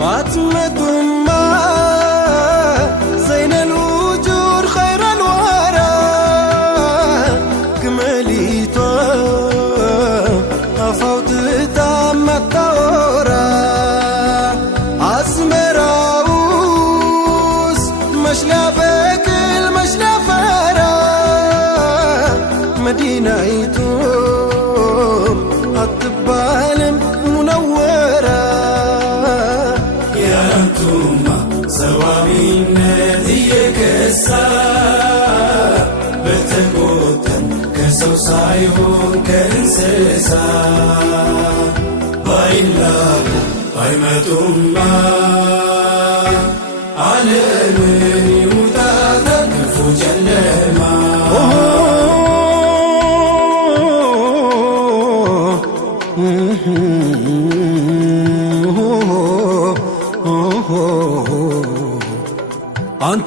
باتمتما زين الوجود خير الورى كمليتو أفوت تام التورى عزمراوس مشلا بكل مشلا فرا مدينة التبالم منورة يا أنتما سوامي النادي كسا بتقوتن كسو سايون كنسسا بايلاكو بايمتما عالمين يوتاتك فجلما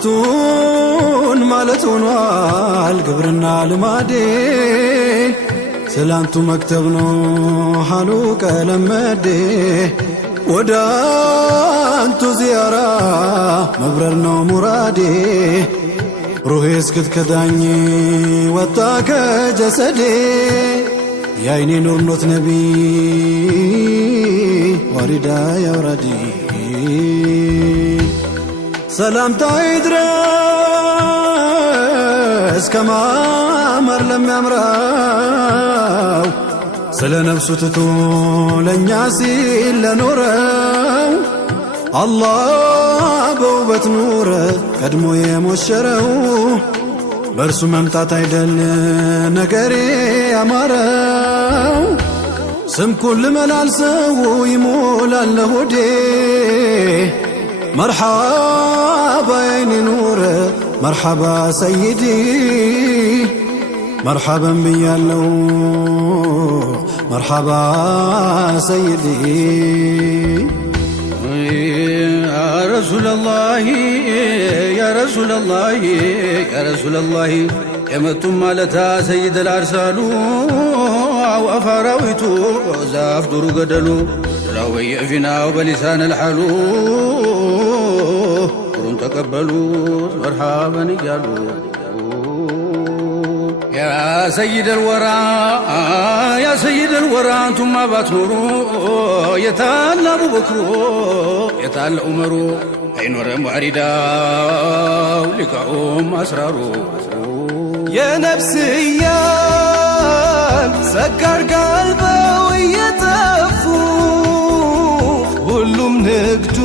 አንቱን ማለት ሆኗል ግብርና ልማዴ ስላንቱ መክተብ ነው ሐሉ ቀለመዴ ወደ አንቱ ዚያራ መብረር ነው ሙራዴ ሩሄ እስክትከዳኝ ወጣ ከጀሰዴ የአይኔ ኑር ኖት ነቢ ዋሪዳ ያውራዲ ሰላምታ ይድረስ ከማመር ለሚያምረው ስለ ነፍሱ ትቶ ለእኛ ሲል ለኖረው አላህ በውበት ኑረ ቀድሞ የሞሸረው በእርሱ መምጣት አይደል ነገሬ ያማረው ስምኩን ልመላልሰው ይሞላል ለሆዴ مرحبا يا نور مرحبا سيدي مرحبا بيالو مرحبا سيدي يا رسول الله يا رسول الله يا رسول الله يمتم مالتا سيد الأرسالو أو أفراويتو زاف دورو قدلو راوي فينا وبلسان الحلو قرون تقبلوا مرحبا يالو يا سيد الورى يا سيد الورى انتم ما باتنورو يتال ابو بكر يتال عمر اينور معردا ولكم اسرارو يا نفسيان سكر قلبه ويتفو ሁሉም ንግዱ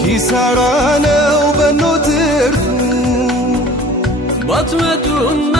ኪሳራ ነው በኖ ትርፉ باتمتما